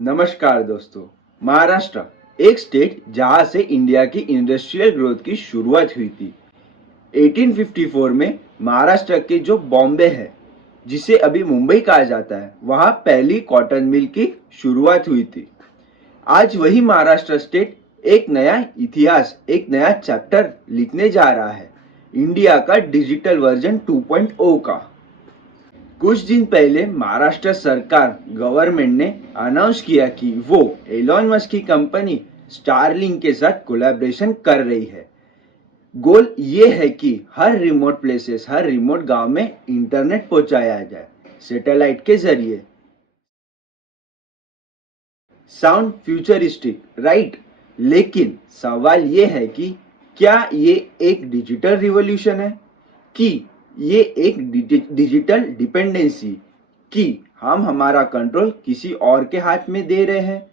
नमस्कार दोस्तों। महाराष्ट्र एक स्टेट जहां से इंडिया की इंडस्ट्रियल ग्रोथ की शुरुआत हुई थी। 1854 में महाराष्ट्र के जो बॉम्बे है, जिसे अभी मुंबई कहा जाता है, वहां पहली कॉटन मिल की शुरुआत हुई थी। आज वही महाराष्ट्र स्टेट एक नया इतिहास, एक नया चैप्टर लिखने जा रहा है, इंडिया का डिजिटल वर्जन 2.0 का। कुछ दिन पहले महाराष्ट्र सरकार गवर्नमेंट ने अनाउंस किया कि वो एलॉन मस्क की कंपनी स्टारलिंक के साथ कोलैबोरेशन कर रही है। गोल ये है कि हर रिमोट प्लेसेस, हर रिमोट गांव में इंटरनेट पहुंचाया जाए सैटेलाइट के जरिए। Sound futuristic, right? लेकिन सवाल ये है कि क्या ये एक डिजिटल रिवॉल्यूशन है कि ये एक डिजिटल डिपेंडेंसी, कि हम हमारा कंट्रोल किसी और के हाथ में दे रहे हैं?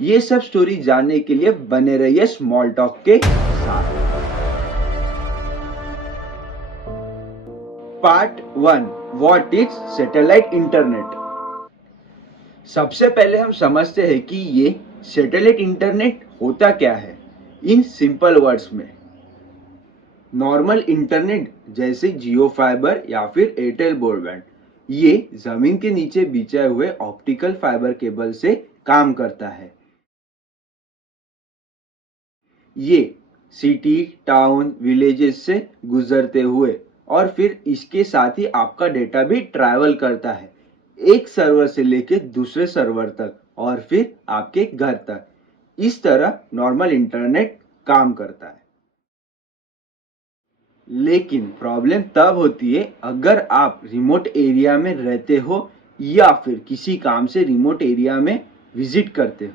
ये सब स्टोरी जानने के लिए बने रहिए स्मॉल टॉक के साथ। Part 1, what is satellite internet. सबसे पहले हम समझते हैं कि ये सैटेलाइट इंटरनेट होता क्या है इन सिंपल वर्ड्स में। नॉर्मल इंटरनेट जैसे जियो फाइबर या फिर एयरटेल ब्रॉडबैंड, ये जमीन के नीचे बिछाए हुए ऑप्टिकल फाइबर केबल से काम करता है। ये सिटी, टाउन, विलेजेस से गुजरते हुए और फिर इसके साथ ही आपका डेटा भी ट्रैवल करता है, एक सर्वर से लेके दूसरे सर्वर तक और फिर आपके घर तक। इस तरह नॉर्मल इंटरनेट काम करता है। लेकिन प्रॉब्लम तब होती है अगर आप रिमोट एरिया में रहते हो या फिर किसी काम से रिमोट एरिया में विजिट करते हो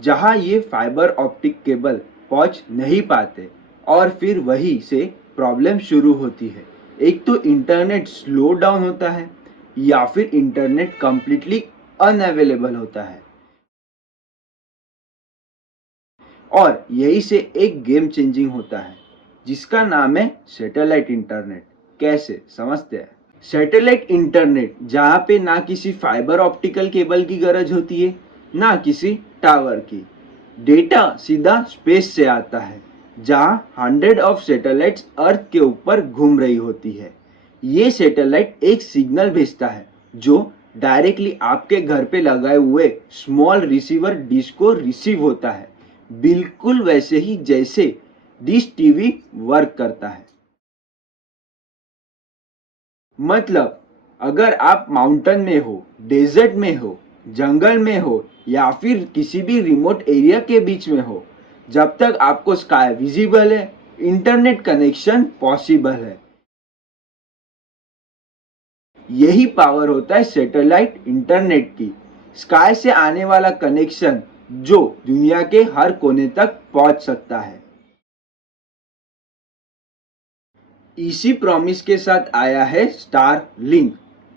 जहां ये फाइबर ऑप्टिक केबल पहुंच नहीं पाते, और फिर वहीं से प्रॉब्लम शुरू होती है। एक तो इंटरनेट स्लो डाउन होता है या फिर इंटरनेट कंप्लीटली अनअवेलेबल होता है। और यही से एक गेम चेंजिंग होता है जिसका नाम है सैटेलाइट इंटरनेट। कैसे समझते हैं? सैटेलाइट इंटरनेट जहां पे ना किसी फाइबर ऑप्टिकल केबल की गरज होती है, ना किसी टावर की। डेटा सीधा स्पेस से आता है जहां हंड्रेड ऑफ सैटेलाइट्स अर्थ के ऊपर घूम रही होती है। ये सैटेलाइट एक सिग्नल भेजता है जो डायरेक्टली आपके घर पे लगाए हुए स्मॉल रिसीवर डिश को रिसीव होता है, बिल्कुल वैसे ही जैसे डिश टीवी वर्क करता है। मतलब अगर आप माउंटेन में हो, डेजर्ट में हो, जंगल में हो या फिर किसी भी रिमोट एरिया के बीच में हो, जब तक आपको स्काई विजिबल है, इंटरनेट कनेक्शन पॉसिबल है। यही पावर होता है सैटेलाइट इंटरनेट की, स्काई से आने वाला कनेक्शन जो दुनिया के हर कोने तक पहुंच सकता है। इसी प्रॉमिस के साथ आया है स्टारलिंक,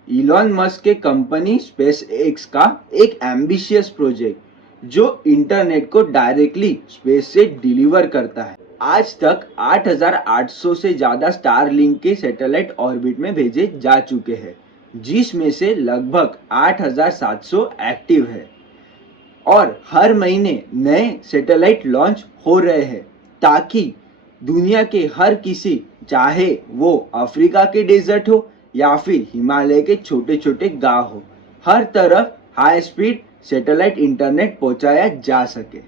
इलॉन मस्क के कंपनी स्पेस एक्स का एक एम्बिशियस प्रोजेक्ट जो इंटरनेट को डायरेक्टली स्पेस से डिलीवर करता है। आज तक 8,800 से ज्यादा स्टारलिंक के सैटेलाइट ऑर्बिट में भेजे जा चुके हैं, जिसमें से लगभग 8,700 एक्टिव है। और हर महीने नए सैटेलाइट लॉन्च हो रहे हैं ताकि दुनिया के हर किसी, चाहे वो अफ्रीका के डेजर्ट हो या फिर हिमालय के छोटे छोटे गांव हो, हर तरफ हाई स्पीड सैटेलाइट इंटरनेट पहुंचाया जा सके।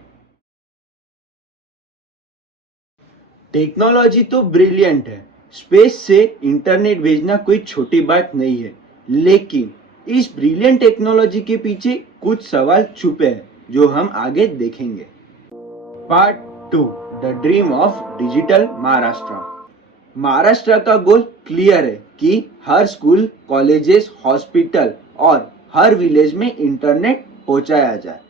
टेक्नोलॉजी तो ब्रिलियंट है, स्पेस से इंटरनेट भेजना कोई छोटी बात नहीं है, लेकिन इस ब्रिलियंट टेक्नोलॉजी के पीछे कुछ सवाल छुपे हैं जो हम आगे देखेंगे। Part 2, the dream of digital Maharashtra. Maharashtra का गोल क्लियर है कि हर स्कूल, कॉलेजेस, हॉस्पिटल और हर विलेज में इंटरनेट पहुंचाया जाए।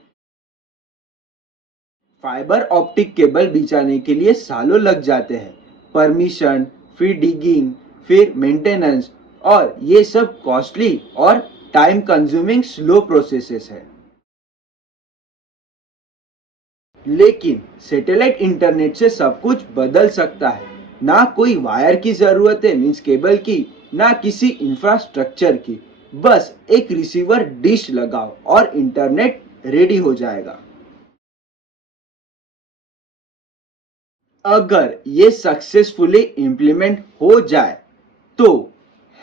फाइबर ऑप्टिक केबल बिछाने के लिए सालों लग जाते हैं, परमिशन, फिर डिगिंग, फिर मेंटेनेंस, और ये सब कॉस्टली और टाइम कंज्यूमिंग स्लो प्रोसेसेस है। लेकिन सैटेलाइट इंटरनेट से सब कुछ बदल सकता है। ना कोई वायर की जरूरत है, मीन्स केबल की, ना किसी इंफ्रास्ट्रक्चर की। बस एक रिसीवर डिश लगाओ और इंटरनेट रेडी हो जाएगा। अगर ये सक्सेसफुली इम्प्लीमेंट हो जाए तो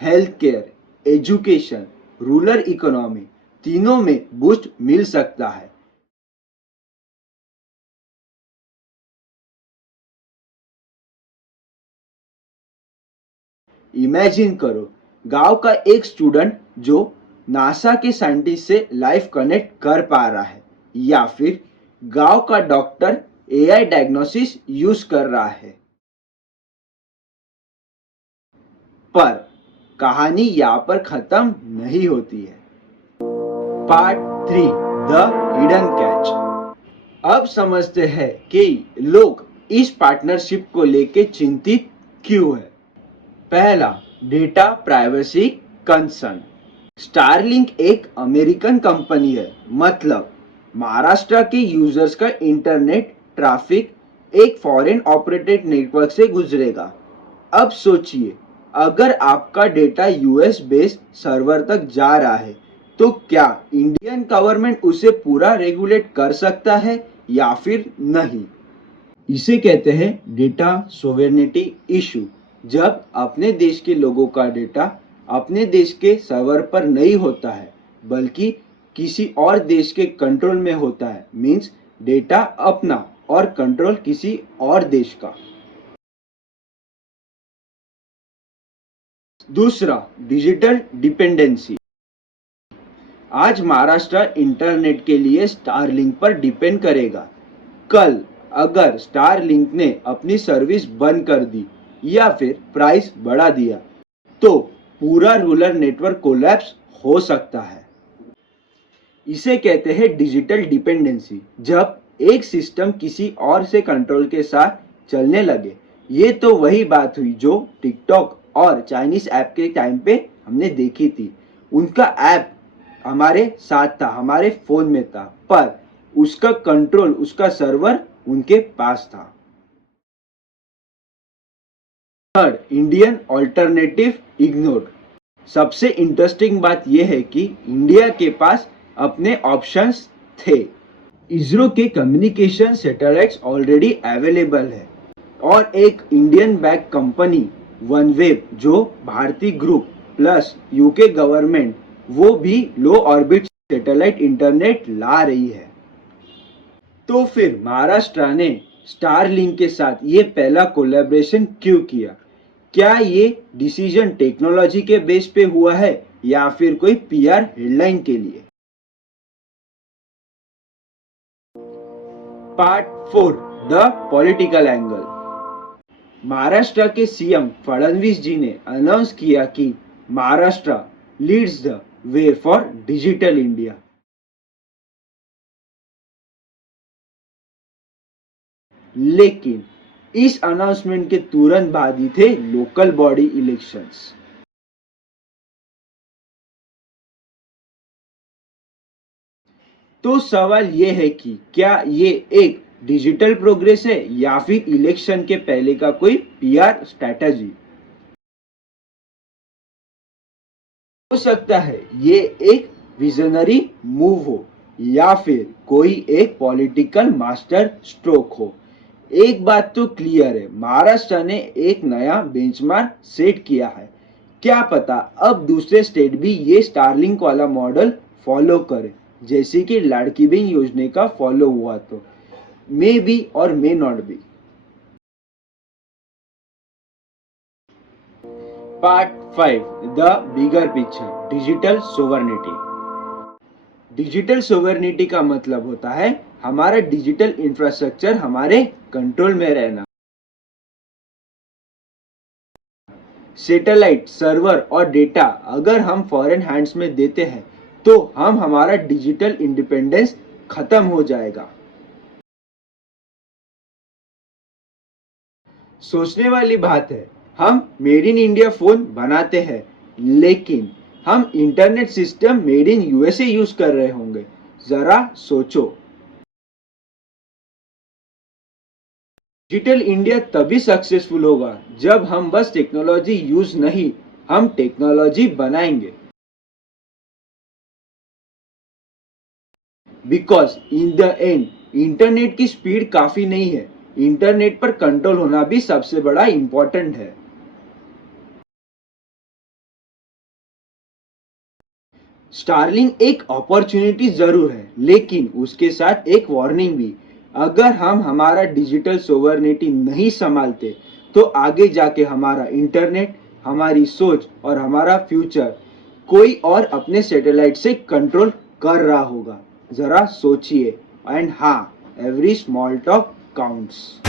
health care, education, rural economy तीनों में बूस्ट मिल सकता है। इमेजिन करो, गांव का एक स्टूडेंट जो नासा के साइंटिस्ट से लाइव कनेक्ट कर पा रहा है, या फिर गांव का डॉक्टर एआई डायग्नोसिस यूज कर रहा है। पर कहानी यहाँ पर खत्म नहीं होती है। Part 3, the hidden catch. अब समझते हैं कि लोग इस पार्टनरशिप को लेकर चिंतित क्यों है। पहला, डेटा प्राइवेसी कंसर्न। स्टारलिंक एक अमेरिकन कंपनी है, मतलब महाराष्ट्र के यूजर्स का इंटरनेट ट्रैफिक एक फॉरेन ऑपरेटेड नेटवर्क से गुजरेगा। अब सोचिए, अगर आपका डेटा यूएस बेस्ड सर्वर तक जा रहा है तो क्या इंडियन गवर्नमेंट उसे पूरा रेगुलेट कर सकता है या फिर नहीं। इसे कहते हैं डेटा सोवेरेनिटी इशू। जब अपने देश के लोगों का डेटा अपने देश के सर्वर पर नहीं होता है बल्कि किसी और देश के कंट्रोल में होता है, मीन्स डेटा अपना और कंट्रोल किसी और देश का। दूसरा, डिजिटल डिपेंडेंसी। आज महाराष्ट्र इंटरनेट के लिए स्टारलिंक पर डिपेंड करेगा। कल अगर स्टारलिंक ने अपनी सर्विस बंद कर दी या फिर प्राइस बढ़ा दिया तो पूरा रूरल नेटवर्क कोलैप्स हो सकता है। इसे कहते हैं डिजिटल डिपेंडेंसी। जब एक सिस्टम किसी और से कंट्रोल के साथ चलने लगे। ये तो वही बात हुई जो टिकटॉक और चाइनीज ऐप के टाइम पे हमने देखी थी। उनका ऐप हमारे साथ था, हमारे फोन में था, पर उसका कंट्रोल, उसका सर्वर उनके पास था। Third, Indian alternative ignored. सबसे इंटरेस्टिंग बात यह है कि इंडिया के पास अपने ऑप्शंस थे। इसरो के कम्युनिकेशन सैटेलाइट्स ऑलरेडी अवेलेबल है और एक इंडियन बैक कंपनी वनवेव जो भारतीय ग्रुप प्लस यूके गवर्नमेंट वो भी लो ऑर्बिट सैटेलाइट इंटरनेट ला रही है। तो फिर महाराष्ट्र ने स्टारलिंक के साथ ये पहला कोलैबोरेशन क्यों किया? क्या ये डिसीजन टेक्नोलॉजी के बेस पे हुआ है या फिर कोई पीआर हेडलाइन के लिए? Part 4, the political angle. Maharashtra के सीएम फडणवीस जी ने अनाउंस किया कि Maharashtra leads the way for digital India. लेकिन इस अनाउंसमेंट के तुरंत बाद ही थे लोकल बॉडी इलेक्शंस। तो सवाल ये है कि क्या ये एक डिजिटल प्रोग्रेस है या फिर इलेक्शन के पहले का कोई पीआर स्ट्रेटजी? हो सकता है ये एक विजनरी मूव हो या फिर कोई एक पॉलिटिकल मास्टर स्ट्रोक हो। एक बात तो क्लियर है, महाराष्ट्र ने एक नया बेंचमार्क सेट किया है। क्या पता अब दूसरे स्टेट भी ये स्टारलिंक वाला मॉडल फॉलो करे, जैसे कि लाड़की बहन योजना का फॉलो हुआ तो मे बी और may not be. Part 5, the bigger picture, digital sovereignty. Digital sovereignty का मतलब होता है हमारा डिजिटल इंफ्रास्ट्रक्चर हमारे कंट्रोल में रहना। सैटेलाइट, सर्वर और डेटा अगर हम फॉरेन हैंड्स में देते हैं तो हम हमारा डिजिटल इंडिपेंडेंस खत्म हो जाएगा। सोचने वाली बात है, हम मेड इन इंडिया फोन बनाते हैं लेकिन हम internet system made in USA use कर रहे होंगे। जरा सोचो। डिजिटल इंडिया तभी सक्सेसफुल होगा जब हम बस टेक्नोलॉजी यूज नहीं, हम टेक्नोलॉजी बनाएंगे। Because in the end internet की स्पीड काफी नहीं है, इंटरनेट पर कंट्रोल होना भी सबसे बड़ा इंपॉर्टेंट है। स्टारलिंक एक अपॉर्चुनिटी जरूर है, लेकिन उसके साथ एक वार्निंग भी। अगर हम हमारा डिजिटल सोवर्निटी नहीं संभालते तो आगे जाके हमारा इंटरनेट, हमारी सोच और हमारा फ्यूचर कोई और अपने सैटेलाइट से कंट्रोल कर रहा होगा। जरा सोचिए। एंड हाँ, एवरी स्मॉल टॉक काउंट्स।